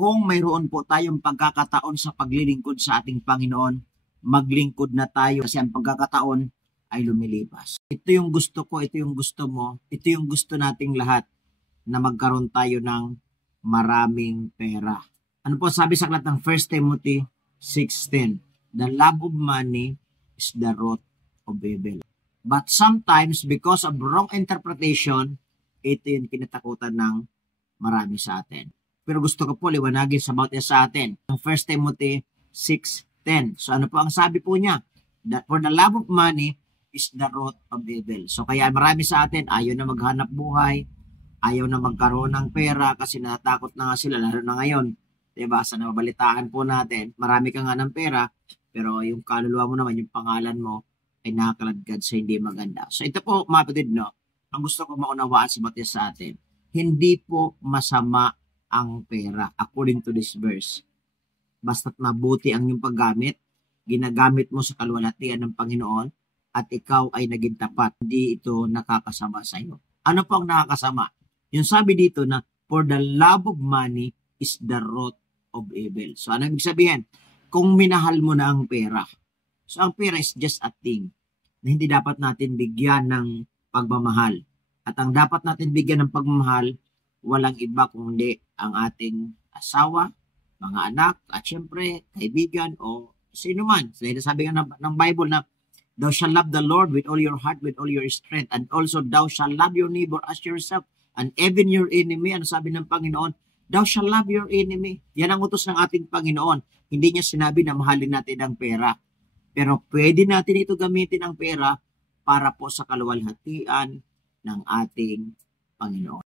kung mayroon po tayong pagkakataon sa paglilingkod sa ating Panginoon, maglingkod na tayo kasi ang pagkakataon ay lumilipas. Ito yung gusto ko, ito yung gusto mo, ito yung gusto nating lahat na magkaroon tayo ng maraming pera. Ano po sabi sa aklat ng 1 Timothy 6:10? The love of money is the root of evil. But sometimes, because of wrong interpretation, ito yung kinatakutan ng marami sa atin. Pero gusto ko po liwanagin sa atin. Ang 1 Timothy 6:10. So ano po ang sabi po niya? That for the love of money is the root of evil. So kaya marami sa atin ayaw na maghanap buhay, ayaw na magkaroon ng pera kasi natatakot na nga sila, lalo na ngayon. Diba? Sa nababalitaan po natin, marami ka nga ng pera, pero yung kaluluwa mo naman, yung pangalan mo, ay nakakalagad sa hindi maganda. So ito po, mga kapatid, no, ang gusto ko maunawaan sa atin, hindi po masama ang pera according to this verse. Basta't mabuti ang iyong paggamit, ginagamit mo sa kaluwalhatian ng Panginoon, at ikaw ay naging tapat, hindi ito nakakasama sa iyo. Ano po ang nakakasama? Yung sabi dito na, for the love of money is the root of evil. So ano ibig sabihin? Kung minahal mo na ang pera, so ang pera is just a thing na hindi dapat natin bigyan ng pagmamahal. At ang dapat natin bigyan ng pagmamahal, walang iba kundi ang ating asawa, mga anak, at syempre, kaibigan o sino man. So, sabi nga ng Bible na, thou shall love the Lord with all your heart, with all your strength, and also thou shall love your neighbor as yourself, and even your enemy. Ano sabi ng Panginoon? Thou shall love your enemy. Yan ang utos ng ating Panginoon. Hindi niya sinabi na mahalin natin ang pera. Pero pwede natin ito gamitin ang pera para po sa kaluwalhatian ng ating Panginoon.